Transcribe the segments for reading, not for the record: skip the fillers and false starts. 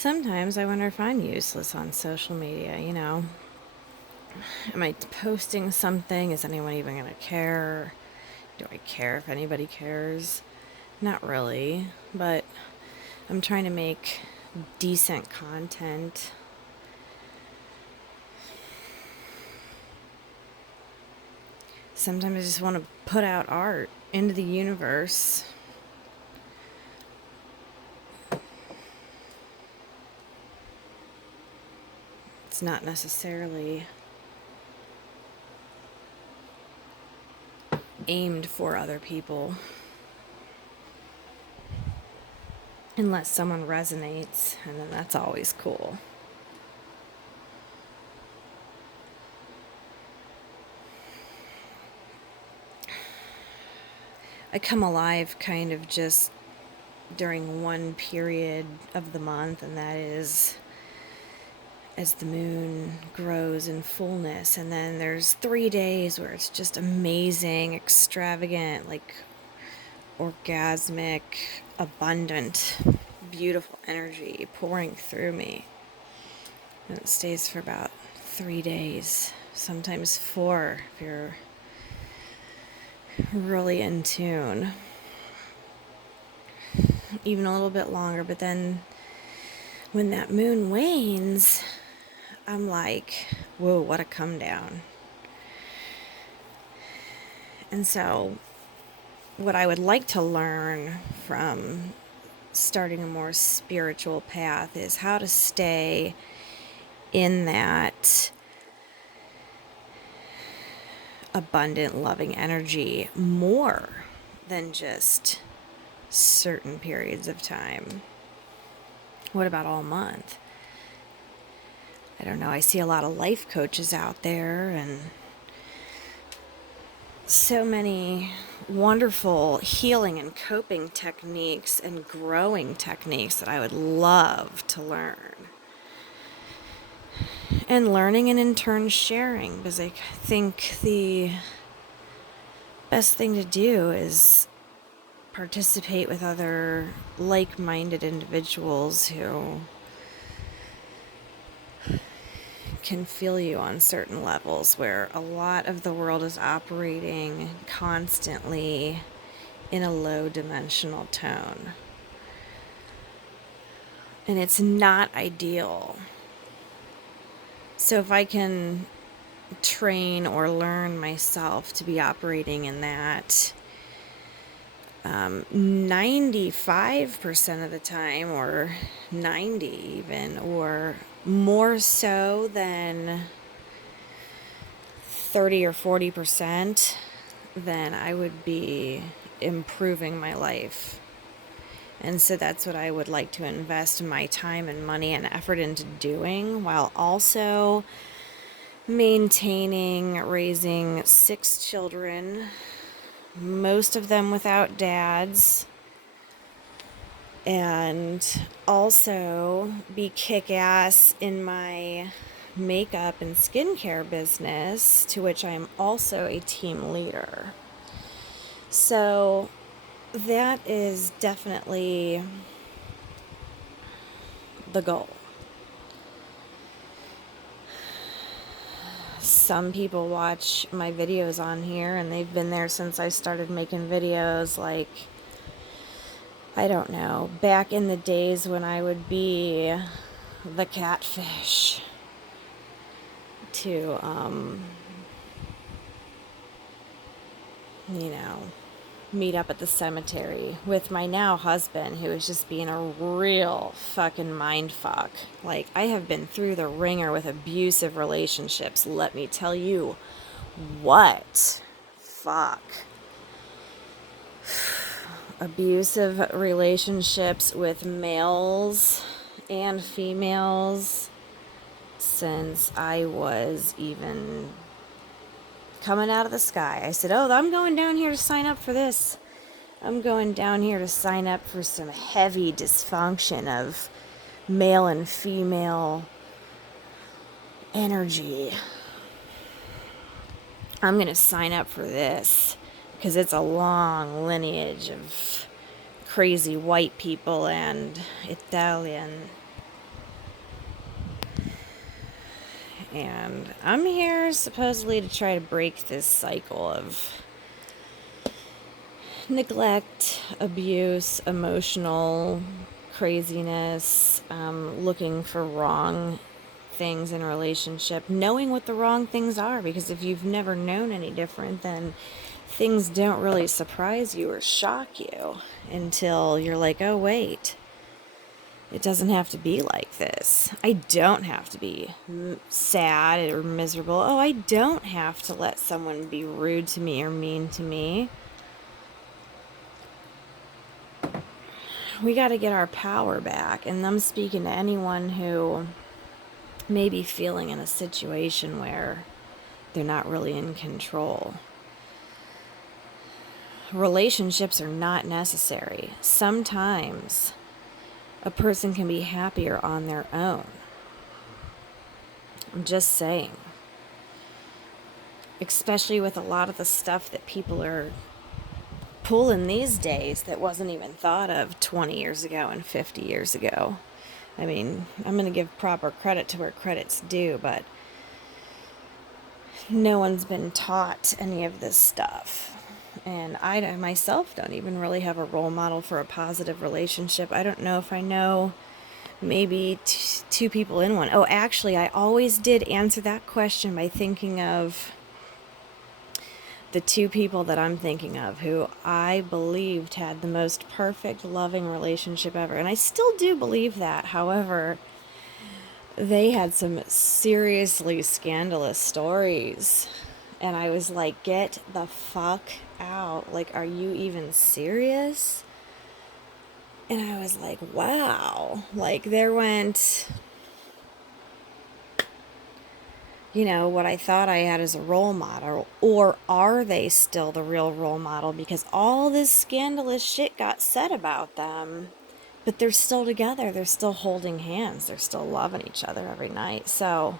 Sometimes I wonder if I'm useless on social media, you know. Am I posting something? Is anyone even going to care? Do I care if anybody cares? Not really, but I'm trying to make decent content. Sometimes I just want to put out art into the universe. It's not necessarily aimed for other people. Unless someone resonates, and then that's always cool. I come alive kind of just during one period of the month, and that is as the moon grows in fullness. And then there's 3 days where it's just amazing, extravagant, like orgasmic, abundant, beautiful energy pouring through me. And it stays for about 3 days, sometimes 4 if you're really in tune. Even a little bit longer, but then when that moon wanes, I'm like, whoa, what a come down. And so, what I would like to learn from starting a more spiritual path is how to stay in that abundant, loving energy more than just certain periods of time. What about all month? I don't know. I see a lot of life coaches out there and so many wonderful healing and coping techniques and growing techniques that I would love to learn. And learning and in turn sharing, because I think the best thing to do is participate with other like-minded individuals who can feel you on certain levels, where a lot of the world is operating constantly in a low dimensional tone. And it's not ideal. So if I can train or learn myself to be operating in that 95% of the time, or 90 even, or more so than 30 or 40%, then I would be improving my life. And so that's what I would like to invest my time and money and effort into doing, while also maintaining raising 6 children, most of them without dads, and also be kick-ass in my makeup and skincare business, to which I am also a team leader. So that is definitely the goal. Some people watch my videos on here and they've been there since I started making videos, like, I don't know, back in the days when I would be the catfish to, meet up at the cemetery with my now husband, who is just being a real fucking mind fuck. Like, I have been through the ringer with abusive relationships, let me tell you what. Fuck. Abusive relationships with males and females since I was even coming out of the sky. I said, oh, I'm going down here to sign up for this. I'm going down here to sign up for some heavy dysfunction of male and female energy. I'm going to sign up for this because it's a long lineage of crazy white people and Italian And I'm here supposedly to try to break this cycle of neglect, abuse, emotional craziness, looking for wrong things in a relationship, knowing what the wrong things are, because if you've never known any different, then things don't really surprise you or shock you until you're like, oh, wait, it doesn't have to be like this. I don't have to be sad or miserable. Oh, I don't have to let someone be rude to me or mean to me. We got to get our power back. And I'm speaking to anyone who may be feeling in a situation where they're not really in control. Relationships are not necessary. Sometimes a person can be happier on their own. I'm just saying. Especially with a lot of the stuff that people are pulling these days that wasn't even thought of 20 years ago and 50 years ago. I mean, I'm going to give proper credit to where credit's due, but no one's been taught any of this stuff. And I myself don't even really have a role model for a positive relationship. I don't know if I know maybe two people in one. Oh, actually, I always did answer that question by thinking of the two people that I'm thinking of who I believed had the most perfect, loving relationship ever. And I still do believe that. However, they had some seriously scandalous stories. And I was like, get the fuck out. Like, are you even serious? And I was like, wow. Like, there went, what I thought I had as a role model. Or are they still the real role model? Because all this scandalous shit got said about them. But they're still together. They're still holding hands. They're still loving each other every night. So,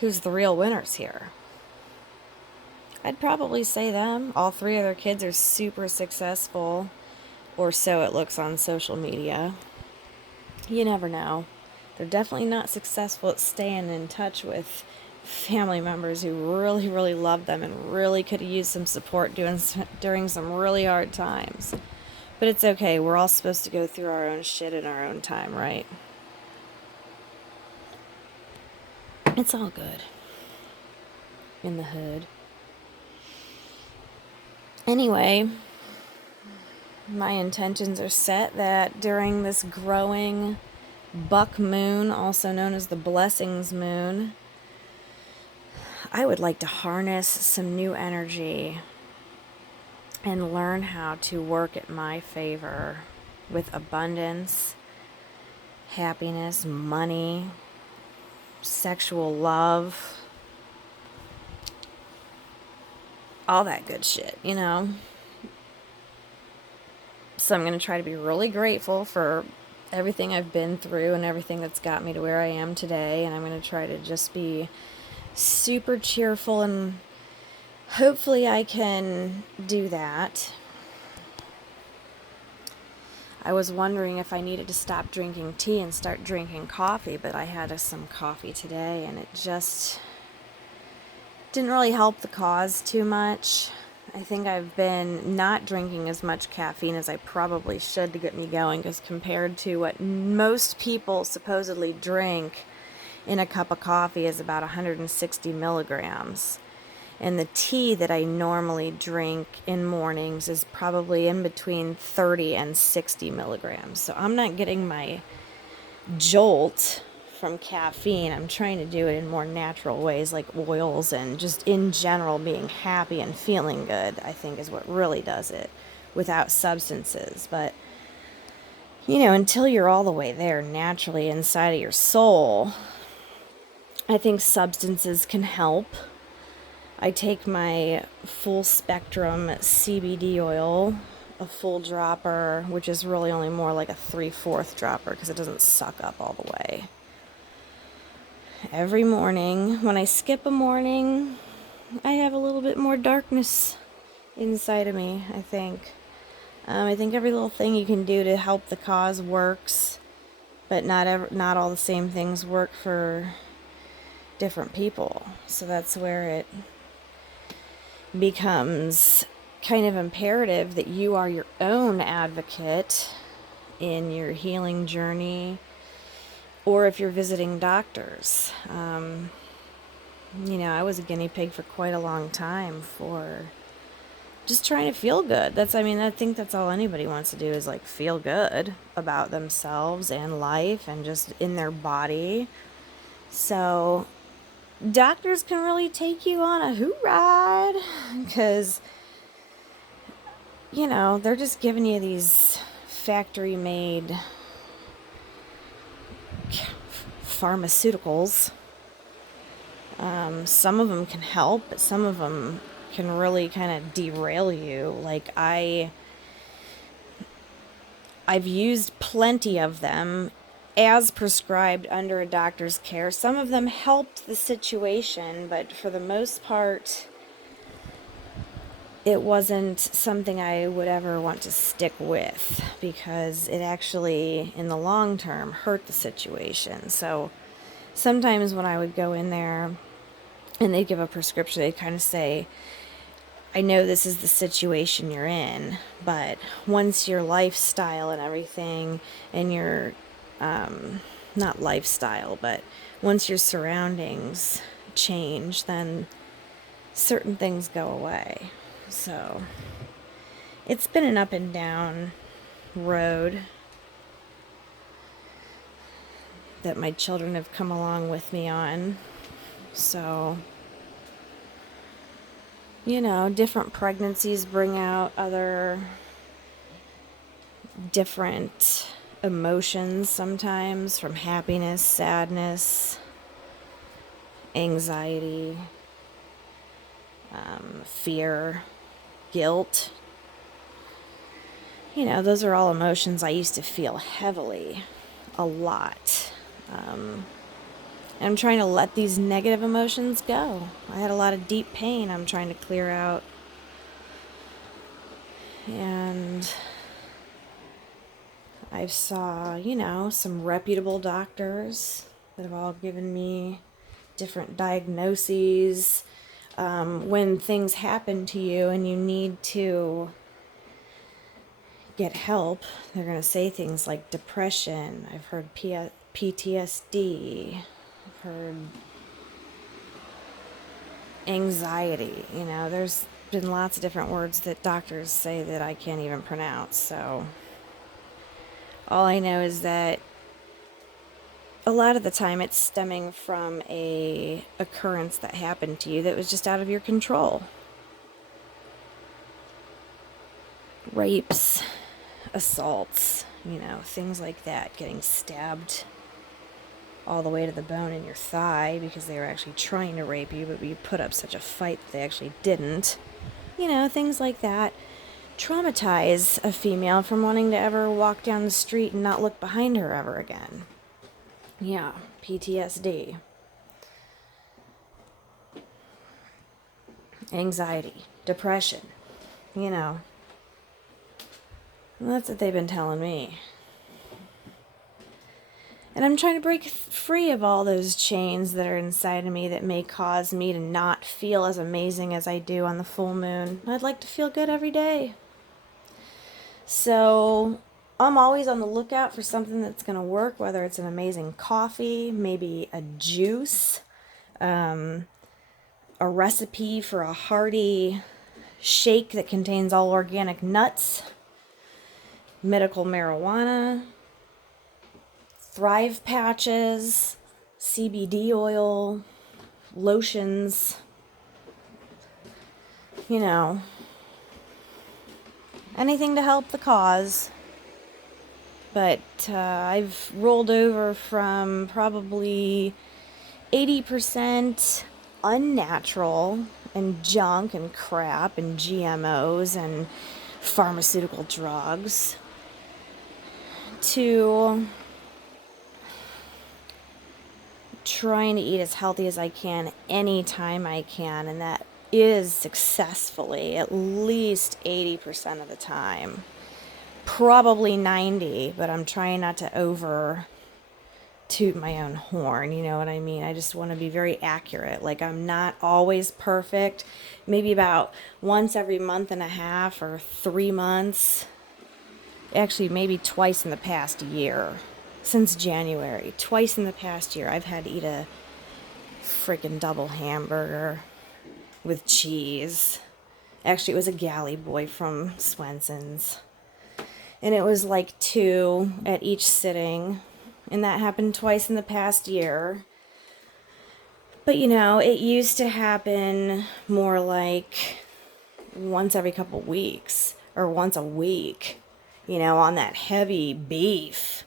who's the real winners here? I'd probably say them. All three of their kids are super successful, or so it looks on social media. You never know. They're definitely not successful at staying in touch with family members who really, really love them and really could have used some support during some really hard times. But it's okay. We're all supposed to go through our own shit in our own time, right? It's all good. In the hood. Anyway, my intentions are set that during this growing buck moon, also known as the blessings moon, I would like to harness some new energy and learn how to work at my favor with abundance, happiness, money, sexual love, all that good shit, So I'm going to try to be really grateful for everything I've been through and everything that's got me to where I am today. And I'm going to try to just be super cheerful, and hopefully I can do that. I was wondering if I needed to stop drinking tea and start drinking coffee, but I had some coffee today and it just didn't really help the cause too much. I think I've been not drinking as much caffeine as I probably should to get me going, because compared to what most people supposedly drink in a cup of coffee is about 160 milligrams. And the tea that I normally drink in mornings is probably in between 30 and 60 milligrams. So I'm not getting my jolt from caffeine. I'm trying to do it in more natural ways, like oils, and just in general being happy and feeling good, I think, is what really does it, without substances. But until you're all the way there naturally inside of your soul, I think substances can help. I take my full spectrum CBD oil, a full dropper, which is really only more like a 3/4 dropper because it doesn't suck up all the way. Every morning, when I skip a morning, I have a little bit more darkness inside of me, I think. I think every little thing you can do to help the cause works, but not all the same things work for different people. So that's where it becomes kind of imperative that you are your own advocate in your healing journey, or if you're visiting doctors. I was a guinea pig for quite a long time for just trying to feel good. I think that's all anybody wants to do is like feel good about themselves and life and just in their body. So doctors can really take you on a hoot ride because, they're just giving you these factory made pharmaceuticals. Some of them can help, but some of them can really kind of derail you. Like I've used plenty of them as prescribed under a doctor's care. Some of them helped the situation, but for the most part, it wasn't something I would ever want to stick with because it actually, in the long term, hurt the situation. So sometimes when I would go in there and they'd give a prescription, they'd kind of say, I know this is the situation you're in, but once your lifestyle and everything and your, not lifestyle, but once your surroundings change, then certain things go away. So it's been an up and down road that my children have come along with me on. So, different pregnancies bring out other different emotions sometimes, from happiness, sadness, anxiety, fear, guilt. Those are all emotions I used to feel heavily a lot. I'm trying to let these negative emotions go. I had a lot of deep pain I'm trying to clear out. And I saw, some reputable doctors that have all given me different diagnoses. When things happen to you and you need to get help, they're going to say things like depression. I've heard PTSD. I've heard anxiety. There's been lots of different words that doctors say that I can't even pronounce. So all I know is that a lot of the time it's stemming from a occurrence that happened to you that was just out of your control. Rapes, assaults, things like that, getting stabbed all the way to the bone in your thigh because they were actually trying to rape you, but you put up such a fight that they actually didn't. Things like that traumatize a female from wanting to ever walk down the street and not look behind her ever again. Yeah, PTSD. Anxiety, depression, That's what they've been telling me. And I'm trying to break free of all those chains that are inside of me that may cause me to not feel as amazing as I do on the full moon. I'd like to feel good every day. So I'm always on the lookout for something that's going to work, whether it's an amazing coffee, maybe a juice, a recipe for a hearty shake that contains all organic nuts, medical marijuana, Thrive patches, CBD oil, lotions, anything to help the cause. But I've rolled over from probably 80% unnatural and junk and crap and GMOs and pharmaceutical drugs to trying to eat as healthy as I can anytime I can, and that is successfully at least 80% of the time. Probably 90, but I'm trying not to overdo toot my own horn, you know what I mean? I just want to be very accurate. Like, I'm not always perfect. Maybe about once every month and a half or 3 months. Actually, maybe twice in the past year. Since January. Twice in the past year, I've had to eat a freaking double hamburger with cheese. Actually, it was a galley boy from Swenson's. And it was like 2 at each sitting. And that happened twice in the past year. But you know, it used to happen more like once every couple weeks or once a week, you know, on that heavy beef.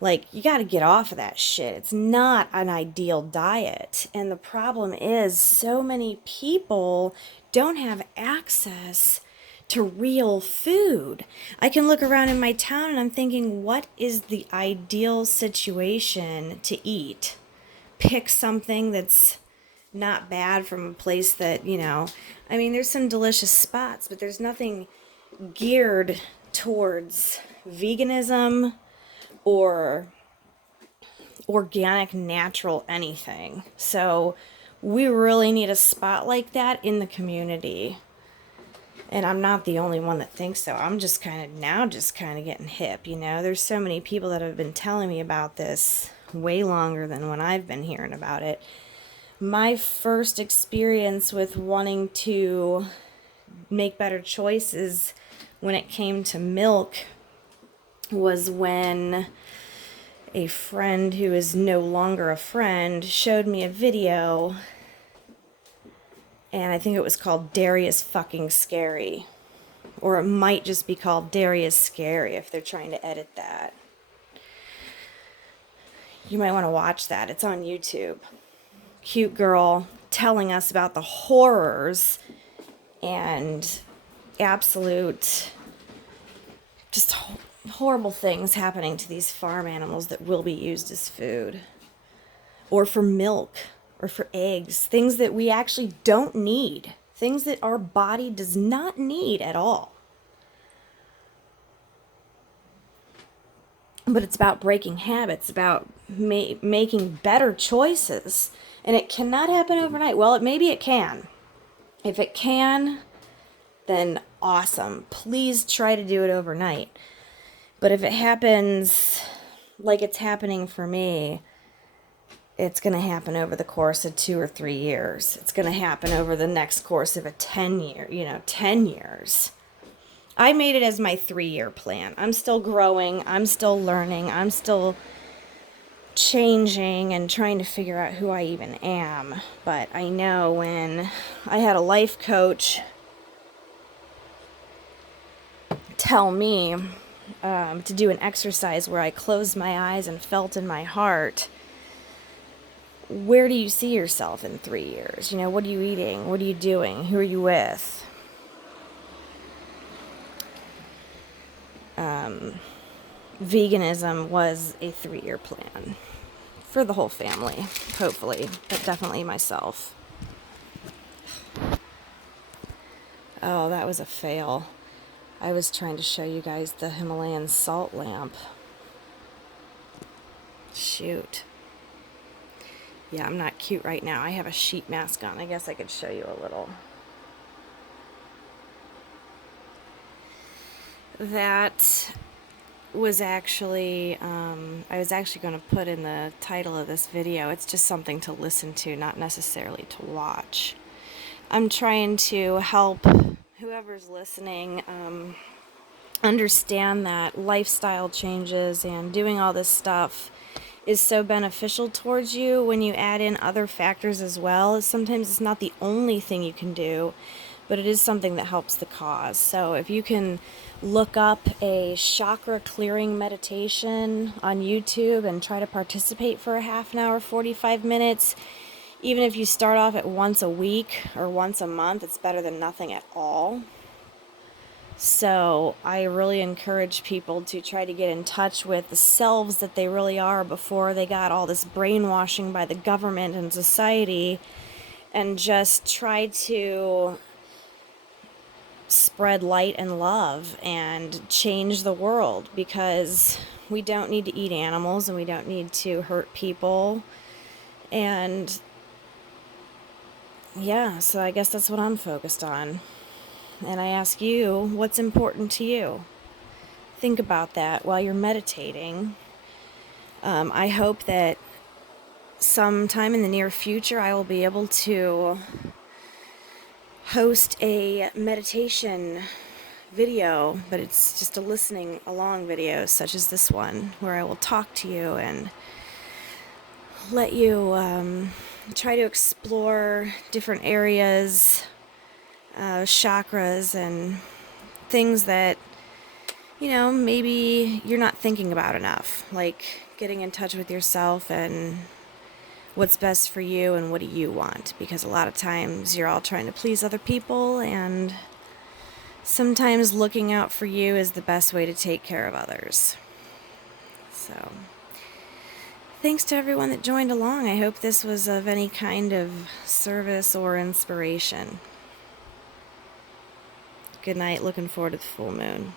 Like, you got to get off of that shit. It's not an ideal diet. And the problem is, so many people don't have access to real food. I can look around in my town and I'm thinking, what is the ideal situation to eat? Pick something that's not bad from a place that, you know, I mean, there's some delicious spots, but there's nothing geared towards veganism or organic, natural anything. So we really need a spot like that in the community. And I'm not the only one that thinks so. I'm just kind of getting hip, you know. There's so many people that have been telling me about this way longer than when I've been hearing about it. My first experience with wanting to make better choices when it came to milk was when a friend who is no longer a friend showed me a video, and I think it was called Dairy is Fucking Scary. Or it might just be called Dairy is Scary if they're trying to edit that. You might want to watch that. It's on YouTube. Cute girl telling us about the horrors and absolute just horrible things happening to these farm animals that will be used as food or for milk or for eggs, things that we actually don't need, things that our body does not need at all. But it's about breaking habits, about making better choices. And it cannot happen overnight. Well, maybe it can. If it can, then awesome. Please try to do it overnight. But if it happens like it's happening for me, it's going to happen over the course of 2 or 3 years. It's going to happen over the next course of 10 years. I made it as my 3-year plan. I'm still growing. I'm still learning. I'm still changing and trying to figure out who I even am. But I know when I had a life coach tell me to do an exercise where I closed my eyes and felt in my heart, where do you see yourself in 3 years? You know, what are you eating? What are you doing? Who are you with? Veganism was a 3-year plan for the whole family, hopefully, but definitely myself. Oh, that was a fail. I was trying to show you guys the Himalayan salt lamp. Shoot. Yeah, I'm not cute right now. I have a sheet mask on. I guess I could show you a little. That was actually, I was actually going to put in the title of this video. It's just something to listen to, not necessarily to watch. I'm trying to help whoever's listening understand that lifestyle changes and doing all this stuff is so beneficial towards you when you add in other factors as well. Sometimes it's not the only thing you can do, but it is something that helps the cause. So if you can look up a chakra clearing meditation on YouTube and try to participate for a half an hour, 45 minutes, even if you start off at once a week or once a month, it's better than nothing at all. So I really encourage people to try to get in touch with the selves that they really are before they got all this brainwashing by the government and society, and just try to spread light and love and change the world, because we don't need to eat animals and we don't need to hurt people. And yeah, so I guess that's what I'm focused on. And I ask you, what's important to you? Think about that while you're meditating. I hope that sometime in the near future I will be able to host a meditation video, but it's just a listening along video, such as this one, where I will talk to you and let you try to explore different areas, chakras, and things that, maybe you're not thinking about enough, like getting in touch with yourself and what's best for you and what do you want, because a lot of times you're all trying to please other people, and sometimes looking out for you is the best way to take care of others. So, thanks to everyone that joined along. I hope this was of any kind of service or inspiration. Good night. Looking forward to the full moon.